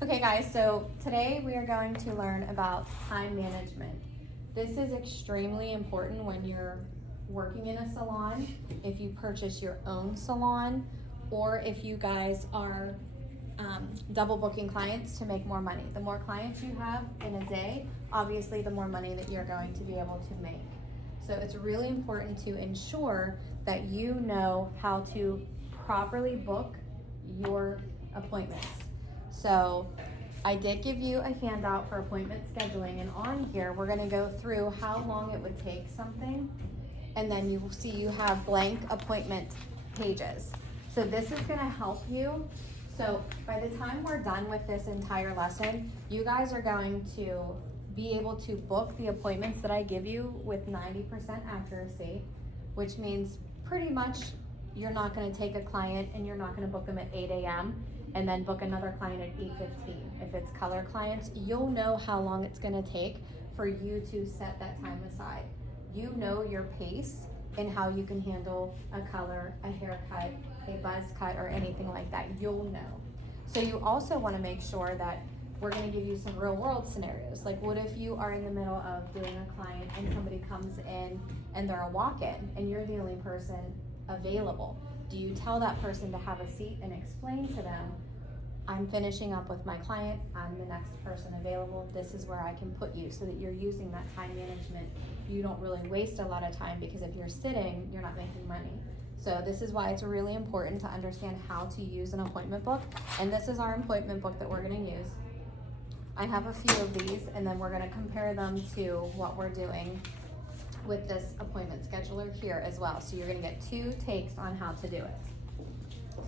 Okay guys, so today we are going to learn about time management. This is extremely important when you're working in a salon, if you purchase your own salon, or if you guys are double booking clients to make more money. The more clients you have in a day, obviously the more money that you're going to be able to make. So it's really important to ensure that you know how to properly book your appointments. So I did give you a handout for appointment scheduling, and on here we're going to go through how long it would take something, and then you will see you have blank appointment pages. So this is going to help you. So by the time we're done with this entire lesson, you guys are going to be able to book the appointments that I give you with 90% accuracy, which means pretty much you're not going to take a client and you're not going to book them at 8 a.m. and then book another client at 8:15. If it's color clients, you'll know how long it's going to take for you to set that time aside. You know your pace and how you can handle a color, a haircut, a buzz cut, or anything like that. You'll know. So you also want to make sure that we're going to give you some real world scenarios. Like, what if you are in the middle of doing a client and somebody comes in and they're a walk-in and you're the only person available? Do you tell that person to have a seat and explain to them, I'm finishing up with my client, I'm the next person available, this is where I can put you, so that you're using that time management. You don't really waste a lot of time, because if you're sitting, you're not making money. So this is why it's really important to understand how to use an appointment book. And this is our appointment book that we're going to use. I have a few of these, and then we're going to compare them to what we're doing with this appointment scheduler here as well. So you're going to get 2 takes on how to do it.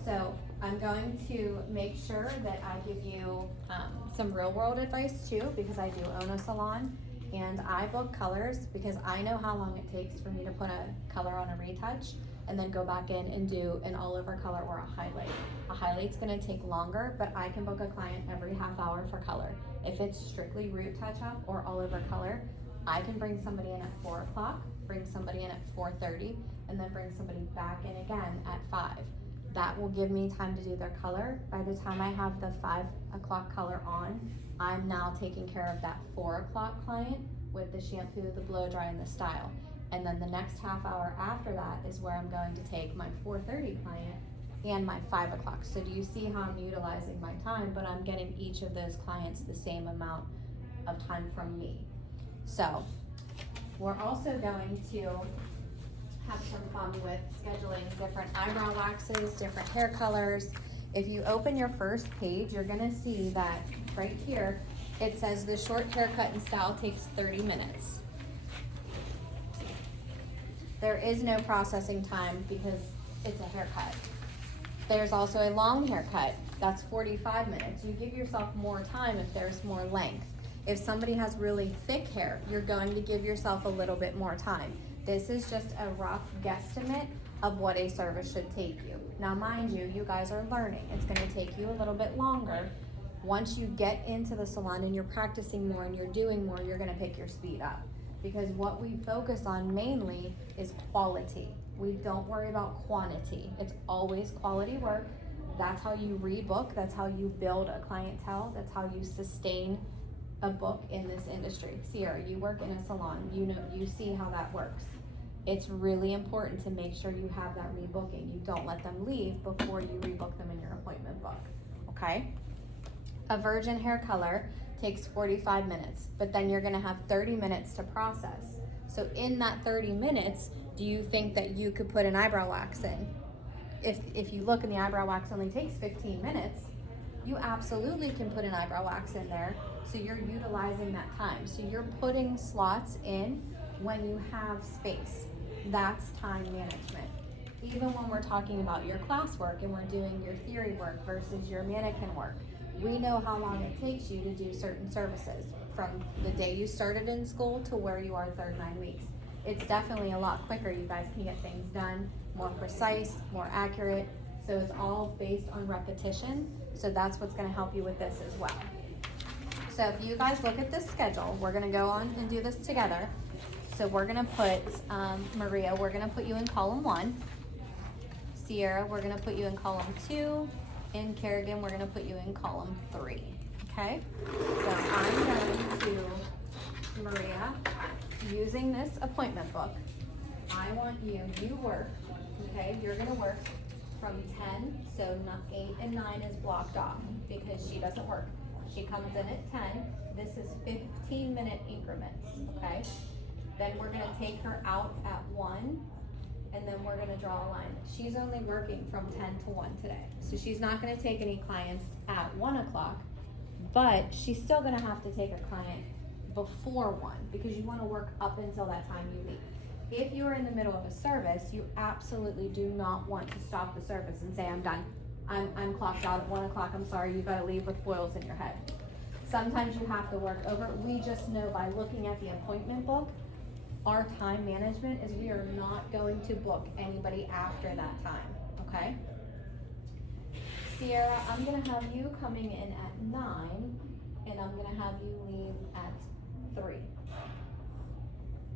So I'm going to make sure that I give you some real world advice too, because I do own a salon and I book colors because I know how long it takes for me to put a color on a retouch and then go back in and do an all over color or a highlight. A highlight's gonna take longer, but I can book a client every half hour for color. If it's strictly root touch up or all over color, I can bring somebody in at 4 o'clock, bring somebody in at 4:30, and then bring somebody back in again at 5. That will give me time to do their color. By the time I have the 5 o'clock color on, I'm now taking care of that 4 o'clock client with the shampoo, the blow dry, and the style. And then the next half hour after that is where I'm going to take my 4:30 client and my 5 o'clock. So do you see how I'm utilizing my time, but I'm getting each of those clients the same amount of time from me. So we're also going to have some fun with scheduling different eyebrow waxes, different hair colors. If you open your first page, you're gonna see that right here, it says the short haircut and style takes 30 minutes. There is no processing time because it's a haircut. There's also a long haircut, that's 45 minutes. You give yourself more time if there's more length. If somebody has really thick hair, you're going to give yourself a little bit more time. This is just a rough guesstimate of what a service should take you. Now mind you, you guys are learning. It's gonna take you a little bit longer. Once you get into the salon and you're practicing more and you're doing more, you're gonna pick your speed up. Because what we focus on mainly is quality. We don't worry about quantity. It's always quality work. That's how you rebook, that's how you build a clientele, that's how you sustain a book in this industry. Sierra, you work in a salon, you know, you see how that works. It's really important to make sure you have that rebooking. You don't let them leave before you rebook them in your appointment book, okay? A virgin hair color takes 45 minutes, but then you're gonna have 30 minutes to process. So in that 30 minutes, do you think that you could put an eyebrow wax in? If you look and the eyebrow wax only takes 15 minutes, you absolutely can put an eyebrow wax in there. So you're utilizing that time. So you're putting slots in when you have space. That's time management. Even when we're talking about your classwork and we're doing your theory work versus your mannequin work, we know how long it takes you to do certain services from the day you started in school to where you are third 9 weeks. It's definitely a lot quicker. You guys can get things done more precise, more accurate. So it's all based on repetition. So that's what's going to help you with this as well. So if you guys look at this schedule, we're gonna go on and do this together. So we're gonna put, Maria, we're gonna put you in column 1. Sierra, we're gonna put you in column 2. And Kerrigan, we're gonna put you in column 3. Okay, so I'm going to, Maria, using this appointment book, I want you work, okay, you're gonna work from 10, so 8 and 9 is blocked off because she doesn't work. She comes in at 10, this is 15-minute increments, okay? Then we're gonna take her out at 1, and then we're gonna draw a line. She's only working from 10 to 1 today, so she's not gonna take any clients at 1 o'clock, but she's still gonna have to take a client before 1 because you wanna work up until that time you leave. If you're in the middle of a service, you absolutely do not want to stop the service and say, I'm done. I'm clocked out at 1 o'clock, I'm sorry, you gotta leave with boils in your head. Sometimes you have to work over. We just know by looking at the appointment book, our time management is we are not going to book anybody after that time, okay? Sierra, I'm gonna have you coming in at 9, and I'm gonna have you leave at 3.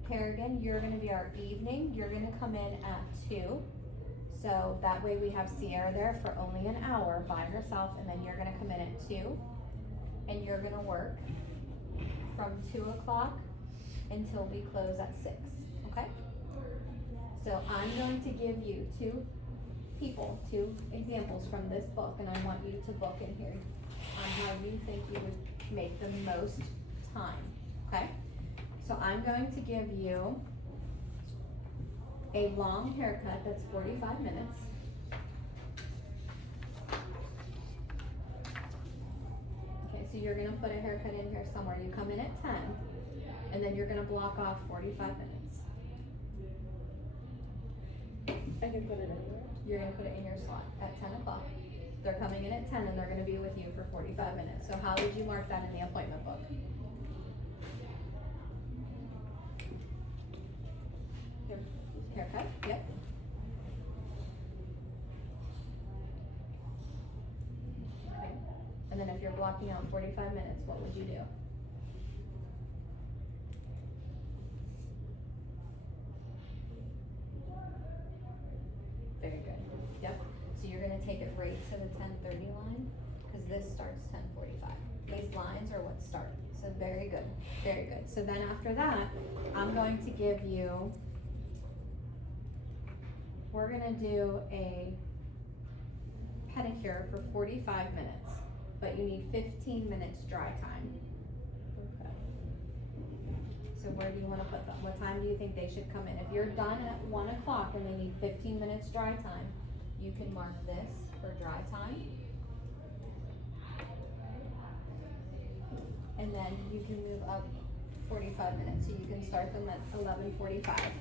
Kerrigan, you're gonna be our evening. You're gonna come in at 2. So that way we have Sierra there for only an hour by herself, and then you're gonna come in at 2. And you're gonna work from 2 o'clock until we close at 6, okay? So I'm going to give you 2 examples from this book, and I want you to book in here on how you think you would make the most time, okay? So I'm going to give you a long haircut that's 45 minutes. Okay, so you're gonna put a haircut in here somewhere. You come in at 10, and then you're gonna block off 45 minutes. I can put it anywhere. You're gonna put it in your slot at 10 o'clock. They're coming in at 10, and they're gonna be with you for 45 minutes. So how would you mark that in the appointment book? Haircut, yep. Okay. And then if you're blocking out 45 minutes, what would you do? Very good. Yep. So you're gonna take it right to the 10:30 line, because this starts 10:45. These lines are what start. So very good. Very good. So then after that, I'm going to give you, we're gonna do a pedicure for 45 minutes, but you need 15 minutes dry time. Okay. So where do you wanna put them? What time do you think they should come in? If you're done at 1 o'clock and they need 15 minutes dry time, you can mark this for dry time. And then you can move up 45 minutes, so you can start them at 11:45.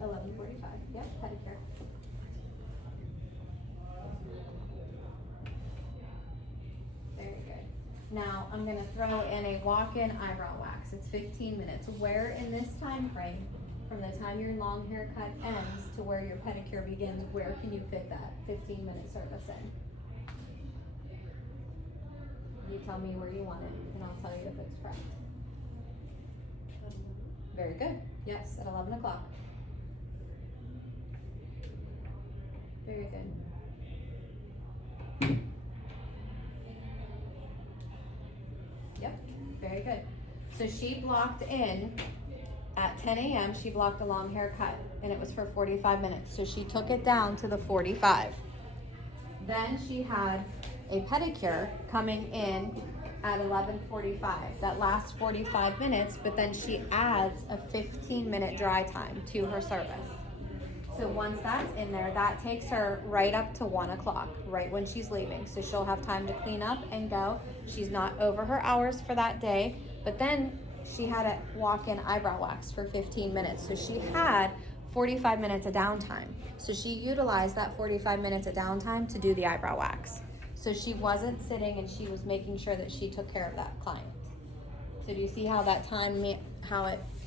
11:45, yep, pedicure. Very good. Now, I'm gonna throw in a walk-in eyebrow wax. It's 15 minutes. Where in this time frame, from the time your long haircut ends to where your pedicure begins, where can you fit that 15-minute service in? You tell me where you want it, and I'll tell you if it's correct. Very good. Yes, at 11 o'clock. Very good. Yep, very good. So she blocked in at 10 a.m. She blocked a long haircut, and it was for 45 minutes. So she took it down to the 45. Then she had a pedicure coming in at 11:45. That lasts 45 minutes, but then she adds a 15-minute dry time to her service. So once that's in there, that takes her right up to 1 o'clock, right when she's leaving. So she'll have time to clean up and go. She's not over her hours for that day, but then she had a walk-in eyebrow wax for 15 minutes. So she had 45 minutes of downtime. So she utilized that 45 minutes of downtime to do the eyebrow wax. So she wasn't sitting, and she was making sure that she took care of that client. So do you see how that time,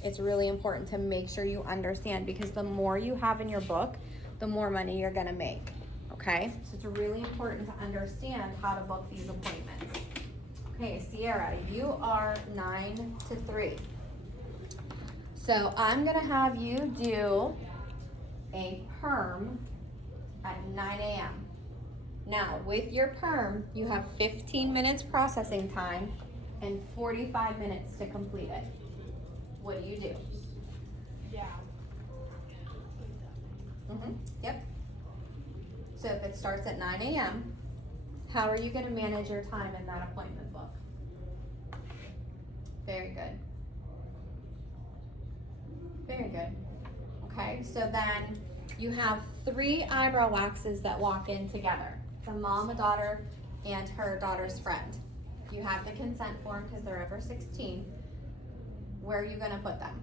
it's really important to make sure you understand, because the more you have in your book, the more money you're gonna make, okay? So it's really important to understand how to book these appointments. Okay, Sierra, you are 9 to 3. So I'm gonna have you do a perm at 9 a.m. Now, with your perm, you have 15 minutes processing time and 45 minutes to complete it. What do you do? Yeah. Yep. So if it starts at 9 a.m., how are you gonna manage your time in that appointment book? Very good. Very good. Okay, so then you have 3 eyebrow waxes that walk in together. It's a mom, a daughter, and her daughter's friend. You have the consent form because they're over 16. Where are you gonna put them?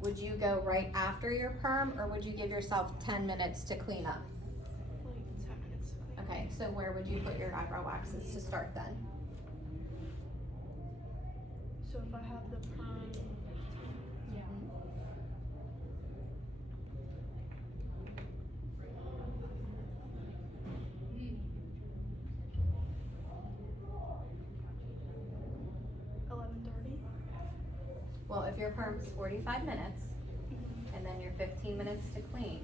Would you go right after your perm, or would you give yourself 10 minutes to clean up? Like 10 minutes. Okay, so where would you put your eyebrow waxes to start then? So if I have the perm, yeah. 11:30. Well, if your perm's 45 minutes, and then your 15 minutes to clean,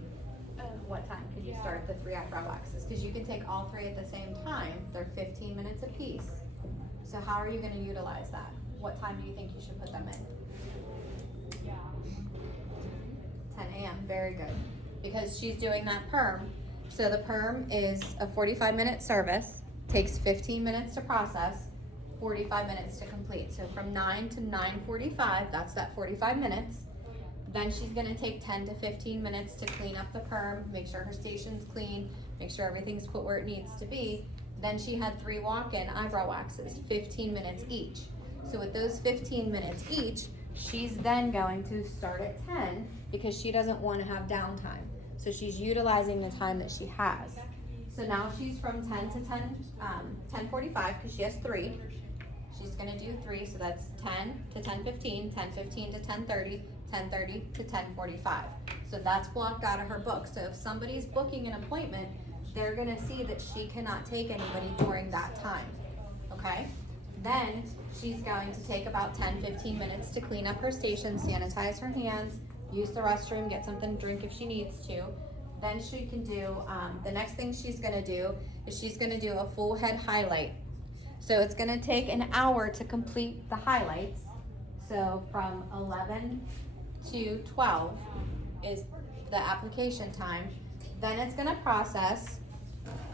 what time could you Yeah. start the 3 eyebrow waxes? Because you can take all 3 at the same time. They're 15 minutes apiece. So how are you gonna utilize that? What time do you think you should put them in? Yeah. 10 a.m., very good. Because she's doing that perm. So the perm is a 45-minute service, takes 15 minutes to process, 45 minutes to complete. So from 9 to 9:45, that's that 45 minutes. Then she's gonna take 10 to 15 minutes to clean up the perm, make sure her station's clean, make sure everything's put where it needs to be. Then she had 3 walk-in eyebrow waxes, 15 minutes each. So with those 15 minutes each, she's then going to start at 10 because she doesn't wanna have downtime. So she's utilizing the time that she has. So now she's from 10 to 10:45, because she has 3. She's gonna do 3, so that's 10 to 10:15, 10:15 to 10:30, 10:30 to 10:45. So that's blocked out of her book. So if somebody's booking an appointment, they're gonna see that she cannot take anybody during that time, okay? Then she's going to take about 10-15 minutes to clean up her station, sanitize her hands, use the restroom, get something to drink if she needs to. Then she can do, the next thing she's gonna do is she's gonna do a full head highlight. So it's gonna take an hour to complete the highlights. So from 11 to 12 is the application time. Then it's gonna process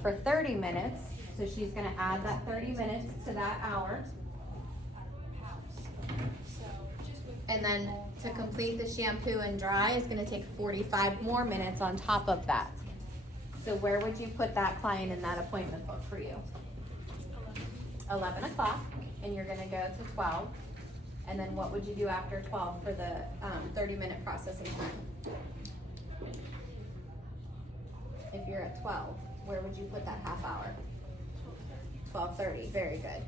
for 30 minutes. So she's gonna add that 30 minutes to that hour. And then to complete the shampoo and dry is gonna take 45 more minutes on top of that. So where would you put that client in that appointment book for you? 11 o'clock, and you're gonna go to 12. And then what would you do after 12 for the 30-minute processing time? If you're at 12, where would you put that half hour? 12:30, very good.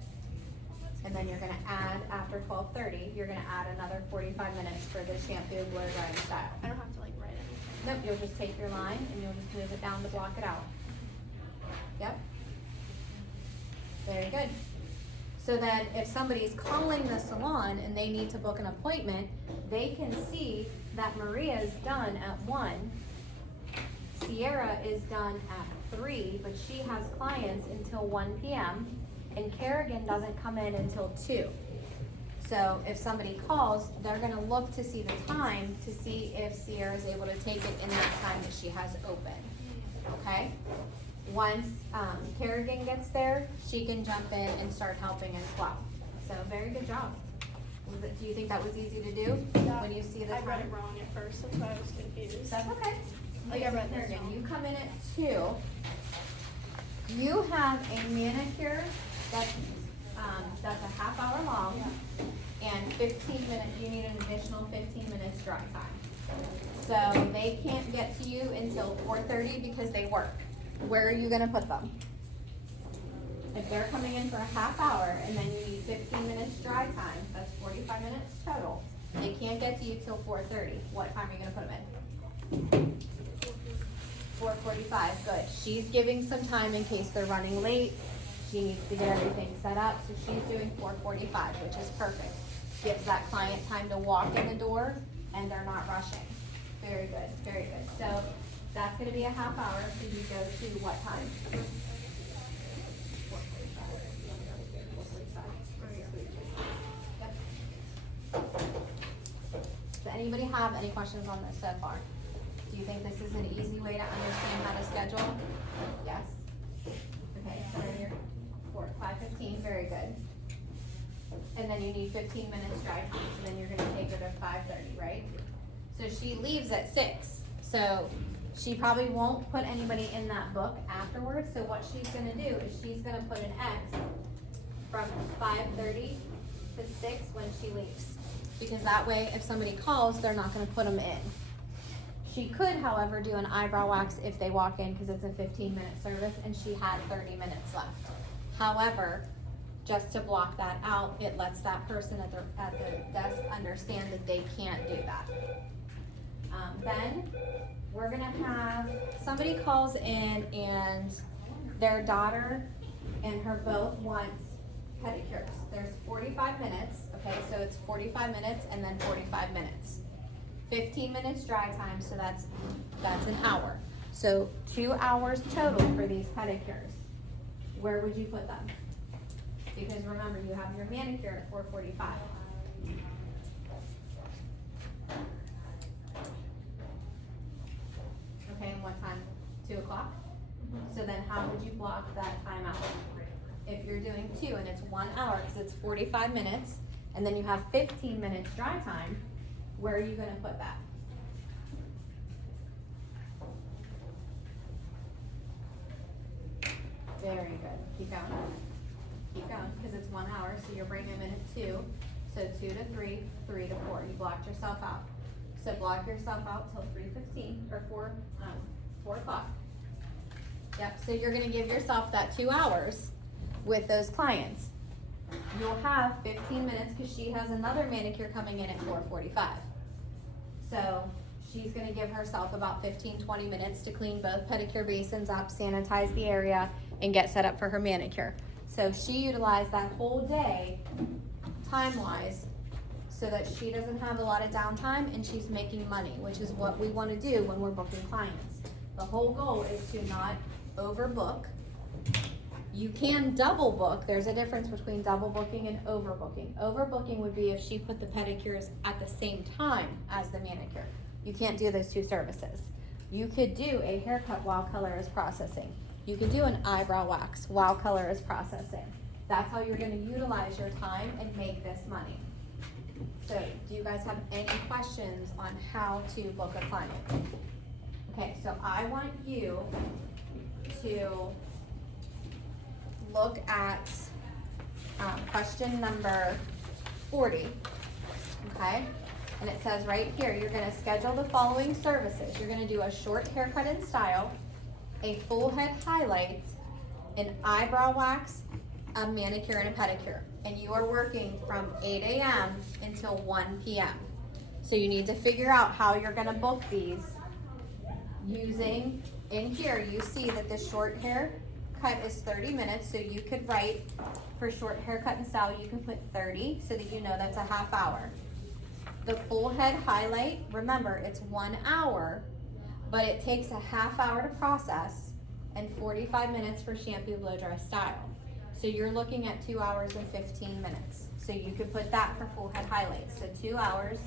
And then you're gonna add, after 12:30, you're gonna add another 45 minutes for the shampoo, blow dry, and style. I don't have to like write anything. Nope, you'll just take your line and you'll just move it down to block it out. Yep. Very good. So then if somebody's calling the salon and they need to book an appointment, they can see that Maria's done at 1, Sierra is done at 3, but she has clients until 1 p.m. and Kerrigan doesn't come in until 2. So if somebody calls, they're gonna look to see the time to see if Sierra's able to take it in that time that she has open, okay? Once Kerrigan gets there, she can jump in and start helping as well. So very good job. Do you think that was easy to do Yeah. when you see the I time? read it wrong at first, that's why I was confused. That's okay. Like I read this Kerrigan, wrong. you come in at 2. You have a manicure that's a half hour long and 15 minutes, you need an additional 15 minutes dry time. So they can't get to you until 4:30 because they work. Where are you gonna put them? If they're coming in for a half hour and then you need 15 minutes dry time, that's 45 minutes total. They can't get to you till 4:30. What time are you gonna put them in? 4:45, good. She's giving some time in case they're running late. She needs to get everything set up, so she's doing 4:45, which is perfect. Gives that client time to walk in the door and they're not rushing. Very good, very good. So that's gonna be a half hour, so you go to what time? Does anybody have any questions on this so far? Do you think this is an easy way to understand how to schedule? Yes? Okay, so then you're 5:15, very good. And then you need 15 minutes drive time, so then you're gonna take her to 5:30, right? So she leaves at 6, so she probably won't put anybody in that book afterwards, so what she's gonna do is she's gonna put an X from 5:30 to 6 when she leaves. Because that way, if somebody calls, they're not gonna put them in. She could, however, do an eyebrow wax if they walk in, because it's a 15-minute service, and she had 30 minutes left. However, just to block that out, it lets that person at the desk understand that they can't do that. Then, we're gonna have, somebody calls in and their daughter and her both wants pedicures. There's 45 minutes, okay, so it's 45 minutes and then 45 minutes. 15 minutes dry time, so that's an hour. So 2 hours total for these pedicures. Where would you put them? Because remember, you have your manicure at 4:45. Okay, and what time? 2 o'clock? So then how would you block that time out? If you're doing 2 and it's 1 hour, because it's 45 minutes, and then you have 15 minutes dry time, where are you gonna put that? Very good. Keep going. Keep going, because it's 1 hour, so you're bringing them in at 2. So 2 to 3, 3 to 4. You blocked yourself out. So block yourself out till 3:15 or 4 o'clock. Yep, so you're gonna give yourself that 2 hours with those clients. You'll have 15 minutes because she has another manicure coming in at 4:45. So she's gonna give herself about 15-20 minutes to clean both pedicure basins up, sanitize the area, and get set up for her manicure. So she utilized that whole day, time-wise, so that she doesn't have a lot of downtime and she's making money, which is what we wanna do when we're booking clients. The whole goal is to not overbook. You can double book. There's a difference between double booking and overbooking. Overbooking would be if she put the pedicures at the same time as the manicure. You can't do those two services. You could do a haircut while color is processing. You could do an eyebrow wax while color is processing. That's how you're gonna utilize your time and make this money. So, do you guys have any questions on how to book a client? Okay, so I want you to look at question number 40, okay? And it says right here, you're gonna schedule the following services. You're gonna do a short haircut and style, a full head highlight, an eyebrow wax, a manicure and a pedicure. And you are working from 8 a.m. until 1 p.m. So you need to figure out how you're gonna book these using, in here you see that the short haircut is 30 minutes, so you could write for short haircut and style, you can put 30 so that you know that's a half hour. The full head highlight, remember it's 1 hour, but it takes a half hour to process and 45 minutes for shampoo, blow dry, style. So you're looking at 2 hours and 15 minutes. So you could put that for full head highlights. So 2 hours,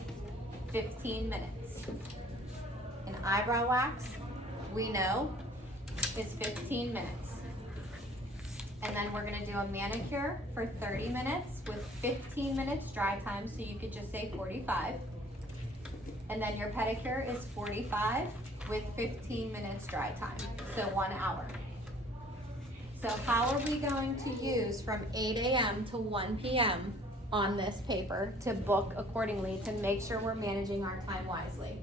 15 minutes. An eyebrow wax, we know, is 15 minutes. And then we're gonna do a manicure for 30 minutes with 15 minutes dry time, so you could just say 45. And then your pedicure is 45 with 15 minutes dry time, so 1 hour. So how are we going to use from 8 a.m. to 1 p.m. on this paper to book accordingly to make sure we're managing our time wisely?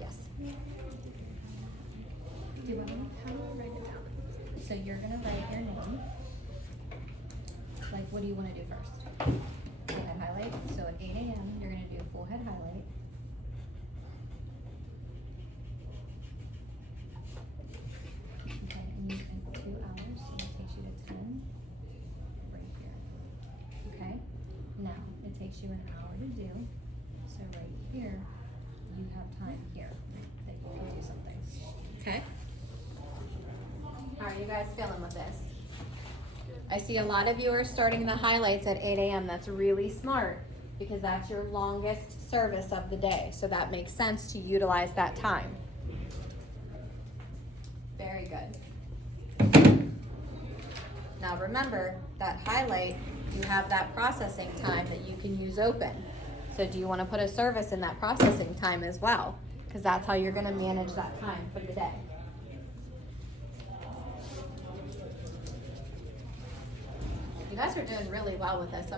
Yes. How do I write it down? So you're gonna write your name. Like, what do you wanna do first? Full head highlight. So at 8 a.m. you're gonna do a full head highlight. Okay, and you in 2 hours, so that takes you to 10. Right here. Okay? Now, takes you an hour to do. So right here, you have time here that you can do something. Okay? How are you guys feeling with this? I see a lot of you are starting the highlights at 8 a.m. That's really smart because that's your longest service of the day. So that makes sense to utilize that time. Very good. Now remember, that highlight, you have that processing time that you can use open. So do you want to put a service in that processing time as well? Because that's how you're going to manage that time for the day. You guys are doing really well with this.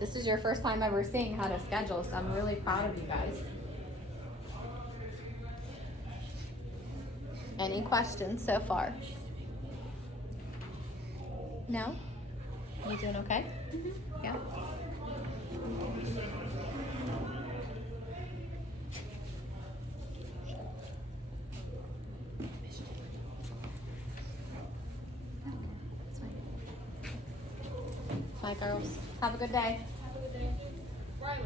This is your first time ever seeing how to schedule, so I'm really proud of you guys. Any questions so far? No? You doing okay? Mm-hmm. Yeah? Bye, girls. Have a good day. Have a good day. Riley.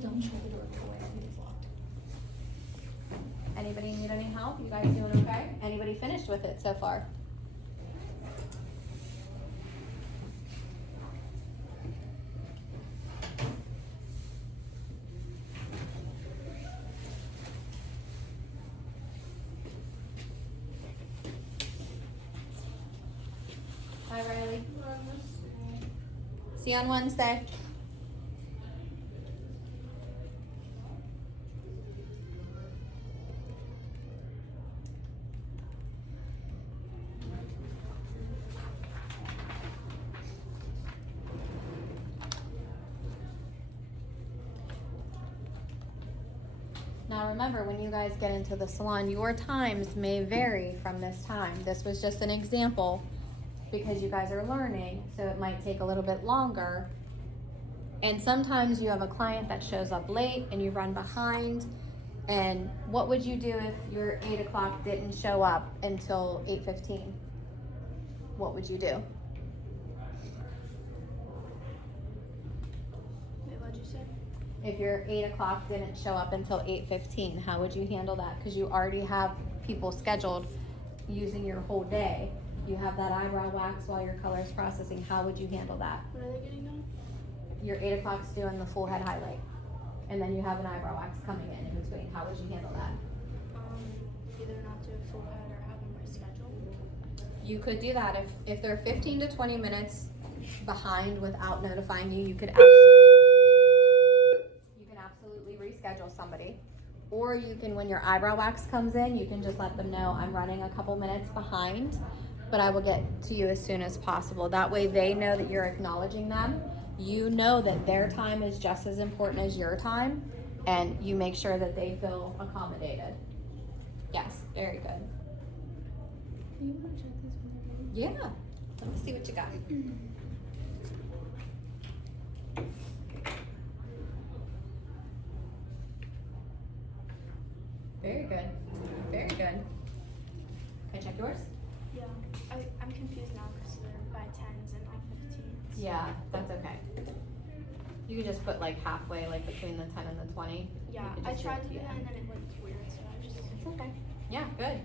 Don't shut the door away. It's locked. Anybody need any help? You guys doing okay? Anybody finished with it so far? Bye, Riley. See you on Wednesday. Now remember, when you guys get into the salon, your times may vary from this time. This was just an example because you guys are learning, so it might take a little bit longer. And sometimes you have a client that shows up late and you run behind. And what would you do if your 8 o'clock didn't show up until 8:15? What would you do? Wait, what'd you say? If your 8 o'clock didn't show up until 8:15, how would you handle that? Because you already have people scheduled using your whole day. You have that eyebrow wax while your color is processing. How would you handle that? When are they getting done? Your 8 o'clock's doing the full head highlight. And then you have an eyebrow wax coming in between. How would you handle that? Either not do a full head or have them reschedule. You could do that. If they're 15 to 20 minutes behind without notifying you, you can absolutely reschedule somebody. Or you can, when your eyebrow wax comes in, you can just let them know, I'm running a couple minutes behind, but I will get to you as soon as possible. That way they know that you're acknowledging them. You know that their time is just as important as your time, and you make sure that they feel accommodated. Yes, very good. You want to check these when they're ready? Yeah, let me see what you got. Very good, very good. Can I check yours? Yeah. I'm confused now because they're by 10s and like 15s. Yeah, that's okay. You could just put like halfway, like between the 10 and the 20. Yeah, You could I just tried to do yeah. that and then it looked weird, so I just. It's okay. Yeah, good.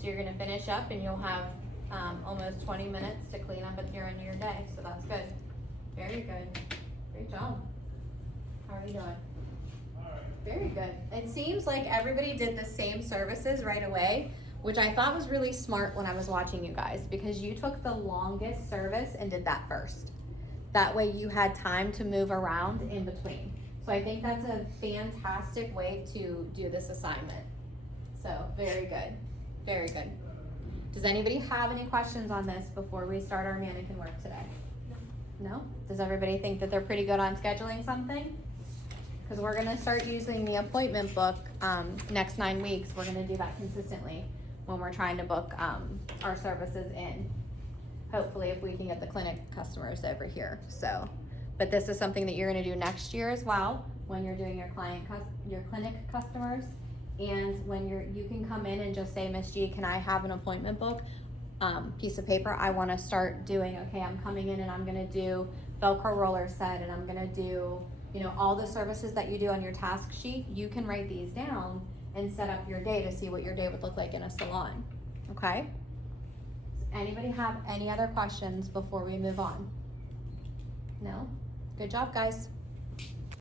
So you're gonna finish up and you'll have almost 20 minutes to clean up at your end of your day, so that's good. Very good. Great job. How are you doing? Very good. It seems like everybody did the same services right away, which I thought was really smart when I was watching you guys, because you took the longest service and did that first. That way you had time to move around in between. So I think that's a fantastic way to do this assignment. So very good, very good. Does anybody have any questions on this before we start our mannequin work today? No? Does everybody think that they're pretty good on scheduling something? Because we're gonna start using the appointment book next 9 weeks. We're gonna do that consistently when we're trying to book our services in. Hopefully if we can get the clinic customers over here, so. But this is something that you're gonna do next year as well, when you're doing your clinic customers. And when you can come in and just say, Miss G, can I have an appointment book? piece of paper, I wanna start doing, okay, I'm coming in and I'm gonna do Velcro roller set, and I'm gonna do, you know, all the services that you do on your task sheet, you can write these down and set up your day to see what your day would look like in a salon, okay? Anybody have any other questions before we move on? No? Good job, guys.